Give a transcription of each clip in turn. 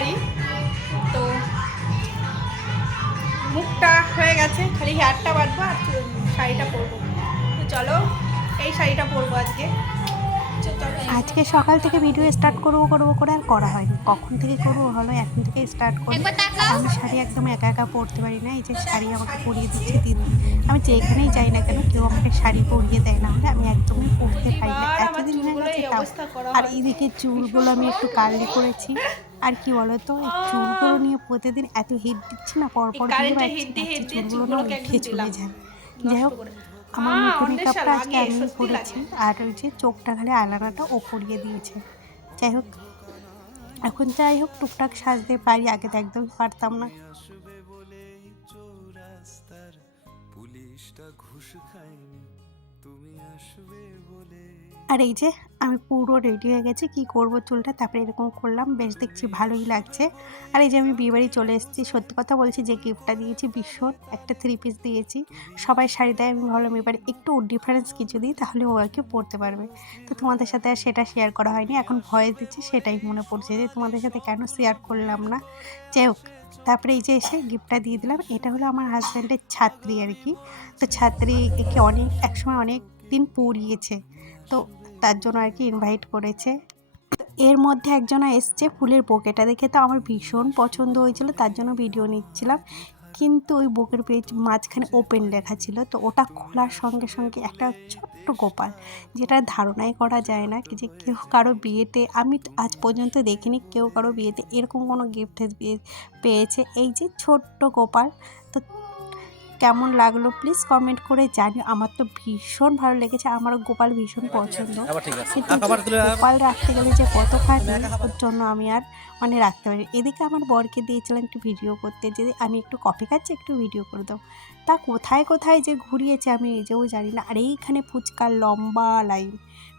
বাড়ি। তো মুখটা হয়ে গেছে, খালি হেয়ারটা বাঁধবো আর শাড়িটা পরবো। তো চলো এই শাড়িটা পরবো আজকে। আজকে সকাল থেকে ভিডিও স্টার্ট করবো করে আর করা হয়নি। কখন থেকে করবো হলো, এখন থেকে স্টার্ট করি। আর আমি শাড়ি একদম একা একা পরতে পারি না। এই যে শাড়ি আমাকে পরিয়ে দিচ্ছে দিদি। আমি যেখানেই যাই না কেন কেউ আমাকে শাড়ি পরিয়ে দেয়, না হলে আমি একদমই পরতে পারি না। প্রতিবার আমার এতদিন হয়ে চুলগুলো গেছে এই তাও। অবস্থা করা আর হয়, এইদিকে চুলগুলো ভীষণ আমি একটু কষ্ট কার্লি হয়। করেছি। আর কি বলতো, এই চুলগুলো নিয়ে প্রতিদিন এত হিট দিচ্ছি না, এই পরপর দিয়ে কারেন্টে বাজছে হিট বাজছে, দিয়ে চুলগুলো না চুলগুলোকে উঠে একদম চলে দিলাম যায়। যাই নষ্ট হোক, করে। আমার মুখে অন্বেষা মেকআপটা আজকে লাগে, আমিই সত্যি করেছি। লাগে। আর ওই যে চোখটা খালি আইলাইনারটা ও পরিয়ে দিয়েছে। যাই হোক, এখন যাই হোক টুকটাক সাজতে পারি, আগে তো একদমই পারতাম না। আর এই যে আমি পুরো রেডি হয়ে গেছি, কি করব চুলটা, তারপরে এরকম করলাম, বেশ দেখছি ভালোই লাগছে। আর এই যে আমি বিয়েবাড়ি চলে এসেছি, সত্যি কথা বলছি, যে গিফটটা দিয়েছি ভীষণ, একটা 3 পিস দিয়েছি। সবাই শাড়ি দেয়, আমি ভাবলাম এবার একটু ডিফারেন্স কিছু দিই, তাহলে ও আর কি পরতে পারবে। তো তোমাদের সাথে আর সেটা শেয়ার করা হয়নি, এখন ভয়েস দিচ্ছি, সেটাই মনে পড়ছে যে তোমাদের সাথে কেন শেয়ার করলাম না। যাই হোক, তারপরে এই যে এসে গিফটটা দিয়ে দিলাম। এটা হলো আমার হাজব্যান্ডের ছাত্রী আর কি। তো ছাত্রী একে একসময় অনেক দিন পড়িয়েছে, তো তার জন্য আর কি ইনভাইট করেছে। তো এর মধ্যে একজনা এসছে, ফুলের বোকেটা দেখে তো আমার ভীষণ পছন্দ হয়েছিল, তার জন্য ভিডিও নিচ্ছিলাম। কিন্তু ওই বুকের পেজ মাঝখানে ওপেন লেখা ছিল, তো ওটা খোলার সঙ্গে সঙ্গে একটা ছোট্ট গোপাল, যেটা ধারণাই করা যায় না কি যে কেউ কারো বিয়েতে, আমি আজ পর্যন্ত দেখিনি কেউ কারো বিয়েতে এরকম কোনো গিফট পেয়েছে। এই যে ছোট্ট গোপাল। তো কেমন লাগলো প্লিজ কমেন্ট করে জানিও। আমার তো ভীষণ ভালো লেগেছে, আমারও গোপাল ভীষণ পছন্দ। কিন্তু গোপাল রাখতে গেলে যে কতখানি, ওর জন্য আমি আর মানে রাখতে পারি। এদিকে আমার বরকে দিয়েছিলাম একটু ভিডিও করতে, যে আমি একটু কফি খাচ্ছি একটু ভিডিও করে দাও। তা কোথায় কোথায় যে ঘুরিয়েছে আমি নিজেও জানি না। আর এইখানে ফুচকার লম্বা লাইন,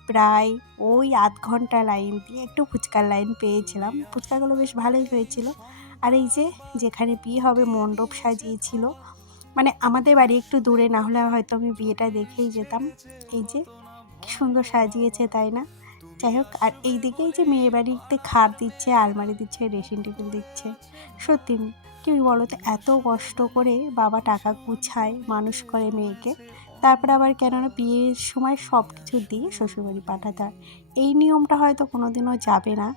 প্রায় ওই আধ ঘন্টা লাইন দিয়ে একটু ফুচকার লাইন পেয়েছিলাম। ফুচকাগুলো বেশ ভালোই হয়েছিল। আর এই যে যেখানে বিয়ে হবে মণ্ডপ সাজিয়েছিল, মানে আমাদের বাড়ি একটু দূরে, না হলে হয়তো আমি বিয়েটা দেখেই যেতাম। এই যে কি সুন্দর সাজিয়েছে, তাই না? যাই হোক, আর এই দিকে এই যে মেয়ে বাড়িতে খাট দিচ্ছে, আলমারি দিচ্ছে, ড্রেসিং টেবিল দিচ্ছে। সত্যি কি বলো তো, এত কষ্ট করে বাবা টাকা গুছায় মানুষ করে মেয়েকে, তারপরে আবার কেননা বিয়ের সময় সব কিছু দিয়ে শ্বশুরবাড়ি পাঠাতে হয়। এই নিয়মটা হয়তো কোনোদিনও যাবে না।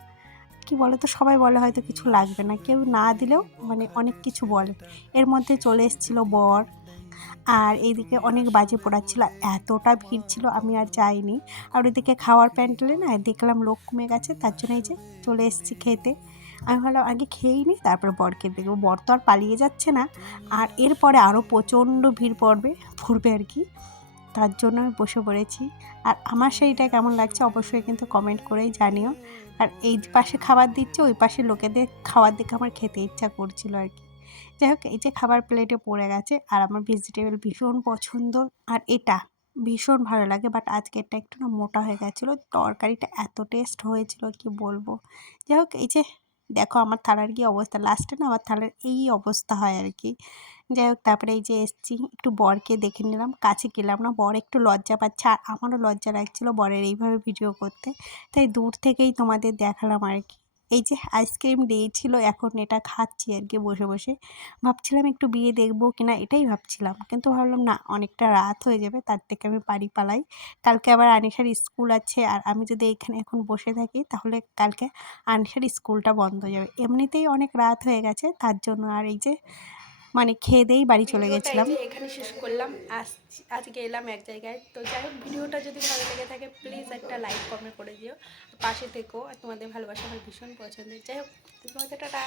কি বলে তো, সবাই বলে হয়তো কিছু লাগবে না, কেউ না দিলেও মানে অনেক কিছু বলে। এর মধ্যে চলে এসেছিল বর, আর এইদিকে অনেক বাজি পোড়াচ্ছিল, আর এতটা ভিড় ছিল আমি আর যাইনি। আর ওইদিকে খাওয়ার প্যান্ডেলে না দেখলাম লোক কমে গেছে, তার জন্য এই যে চলে এসেছি খেতে। আমি ভাবলাম আগে খেয়েই নিই, তারপর বরকে দেখবো, বর তো আর পালিয়ে যাচ্ছে না। আর এরপরে আরও প্রচণ্ড ভিড় পড়বে আর কি, তার জন্য আমি বসে পড়েছি। আর আমার সেইটা কেমন লাগছে অবশ্যই কিন্তু কমেন্ট করেই জানিও। আর এই পাশে খাবার দিচ্ছে, ওই পাশে লোকেদের খাবার দেখে আমার খেতে ইচ্ছা করছিল আর কি। যাই হোক, এই যে খাবার প্লেটে পড়ে গেছে, আর আমার ভেজিটেবল ভীষণ পছন্দ, আর এটা ভীষণ ভালো লাগে। বাট আজকে এটা একটু না মোটা হয়ে গেছিলো, তরকারিটা এত টেস্ট হয়েছিল কি বলবো। যাই হোক, এই যে দেখো আমার থালার কি অবস্থা, লাস্টে না আমার থালার এই অবস্থা হয় আর কি। যাই হোক, তারপরে এই যে এসছি একটু বরকে দেখে নিলাম, কাছে গেলাম না, বর একটু লজ্জা পাচ্ছে, আর আমারও লজ্জা লাগছিলো বরের এইভাবে ভিডিও করতে, তাই দূর থেকেই তোমাদের দেখালাম আর কি। এই যে আইসক্রিম দিয়েছিল, এখন এটা খাচ্ছি আর কি বসে বসে। ভাবছিলাম একটু বিয়ে দেখবো কিনা, এটাই ভাবছিলাম, কিন্তু ভাবলাম না, অনেকটা রাত হয়ে যাবে, তার থেকে আমি বাড়ি পালাই। কালকে আবার আনিশার স্কুল আছে, আর আমি যদি এখানে এখন বসে থাকি তাহলে কালকে আনিশার স্কুলটা বন্ধ হয়ে যাবে। এমনিতেই অনেক রাত হয়ে গেছে, তার জন্য। আর এই যে মানে খেয়ে দিয়েই বাড়ি চলে ভিডিওটা এই গেছিলাম। যে এখানে শেষ করলাম। আজকে এলাম এক জায়গায়। তো যাই হোক, ভিডিওটা যদি ভালো লেগে থাকে প্লিজ একটা লাইক কমেন্ট করে দিও, পাশে থেকো। আর তোমাদের ভালোবাসা আমার ভীষণ পছন্দের। যাই হোক, তোমাদের টাটা।